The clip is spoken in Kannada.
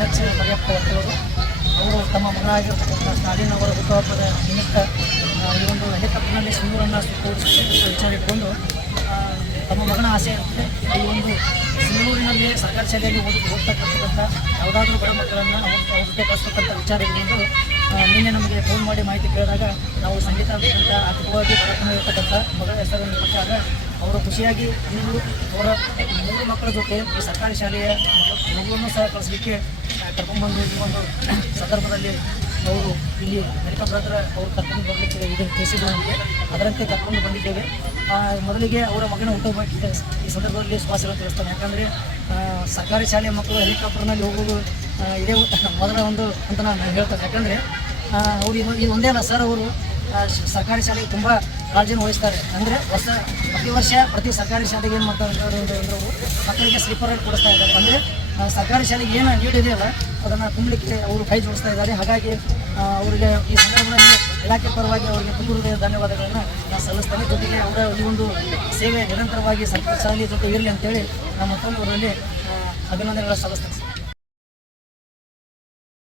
ಅಧ್ಯಕ್ಷ ಪರ್ಯಾಪ್ತ ವ್ಯಕ್ತಿಗಳು ಅವರು ತಮ್ಮ ಮಗನಾಗಿರ್ತಕ್ಕಂಥ ಸ್ಟಾಲಿನ್ ಅವರ ಹುಟ್ಟುಹಬ್ಬದ ನಿಮಿತ್ತ ಈ ಒಂದು ಹೆಲಿಕಾಪ್ಟರ್ನಲ್ಲಿ ಸಿಂಧೂರನ್ನು ಸುತ್ತೋಡಿಸುವ ವಿಚಾರ ಇಟ್ಕೊಂಡು ತಮ್ಮ ಮಗನ ಆಸೆ ಇರುತ್ತೆ ಈ ಒಂದು ಸಿಂಧೂರಿನಲ್ಲಿ ಸರ್ಕಾರಿ ಶಾಲೆಯಲ್ಲಿ ಓದ್ತಕ್ಕಂಥ ಯಾವುದಾದ್ರೂ ಬಡ ಮಕ್ಕಳನ್ನು ಅವ್ರ ಜೊತೆ ಕಳಿಸ್ತಕ್ಕಂಥ ವಿಚಾರ ಇಟ್ಕೊಂಡು ನಿನ್ನೆ ನಮಗೆ ಫೋನ್ ಮಾಡಿ ಮಾಹಿತಿ ಕೇಳಿದಾಗ ನಾವು ಸಂಗೀತ ಅಂತ ಆರ್ಥಿಕವಾಗಿ ಬಡತನ ಇರತಕ್ಕಂಥ ಮಗಳ ಹೆಸರನ್ನು ಕೊಟ್ಟಾಗ ಅವರು ಖುಷಿಯಾಗಿ ಇಂದು ಅವರ 3 ಮಕ್ಕಳ ಜೊತೆ ಈ ಸರ್ಕಾರಿ ಶಾಲೆಯ ಮಗುವನ್ನು ಸಹ ಕಳಿಸಲಿಕ್ಕೆ ಕರ್ಕೊಂಡ್ಬಂದು ಈ ಒಂದು ಸಂದರ್ಭದಲ್ಲಿ ಅವರು ಇಲ್ಲಿ ಹೆಲಿಕಾಪ್ಟರ್ ಹತ್ರ ಅವರು ಕರ್ಕೊಂಡು ಬರಲಿಕ್ಕೆ ಇದು ತಿಳಿಸಿದ್ರು ನಮಗೆ. ಅದರಂತೆ ಕರ್ಕೊಂಡು ಬಂದಿದ್ದೇವೆ. ಮೊದಲಿಗೆ ಅವರ ಮಗನ ಹುಟ್ಟುಹಬ್ಬ ಈ ಸಂದರ್ಭದಲ್ಲಿ ಶುಭಾಶಯ ತಿಳಿಸ್ತಾನೆ. ಯಾಕಂದರೆ ಸರ್ಕಾರಿ ಶಾಲೆಯ ಮಕ್ಕಳು ಹೆಲಿಕಾಪ್ಟರ್ನಲ್ಲಿ ಹೋಗೋದು ಇದೇ ಮೊದಲ ಒಂದು ಅಂತ ನಾನು ಹೇಳ್ತೇನೆ. ಯಾಕಂದರೆ ಅವರು ಇದು ಒಂದೇ ಅಲ್ಲ ಸರ್, ಅವರು ಸರ್ಕಾರಿ ಶಾಲೆಗೆ ತುಂಬ ಕಾಳಜಿಯನ್ನು ವಹಿಸ್ತಾರೆ. ಅಂದರೆ ಪ್ರತಿ ಸರ್ಕಾರಿ ಶಾಲೆಗೆ ಏನು ಮಾಡ್ತಾರೆ ಅಂದರೆ ಅವರು ಮಕ್ಕಳಿಗೆ ಸ್ಲೀಪರ್ ರೈಡ್ ಕೊಡಿಸ್ತಾ ಇದ್ದಾರೆ. ಅಂದರೆ ಸರ್ಕಾರಿ ಶಾಲೆಗೆ ಏನು ನೀಡಿದೆಯಲ್ಲ ಅದನ್ನು ತುಂಬಲಿಕ್ಕೆ ಅವರು ಕೈ ಜೋಡಿಸ್ತಾ ಇದ್ದಾರೆ. ಹಾಗಾಗಿ ಅವರಿಗೆ ಈ ಸಂದರ್ಭದಲ್ಲಿ ಇಲಾಖೆ ಪರವಾಗಿ ಅವರಿಗೆ ತುಂಬ ಧನ್ಯವಾದಗಳನ್ನು ನಾನು ಸಲ್ಲಿಸ್ತೇನೆ. ಜೊತೆಗೆ ಅವರ ಈ ಒಂದು ಸೇವೆ ನಿರಂತರವಾಗಿ ಸರ್ಕಾರಿ ಶಾಲೆಯ ಜೊತೆ ಇರಲಿ ಅಂತೇಳಿ ನಾನು ಮತ್ತೊಂದು ಅವರಲ್ಲಿ ಅಭಿನಂದನೆಗಳನ್ನು ಸಲ್ಲಿಸ್ತೇನೆ.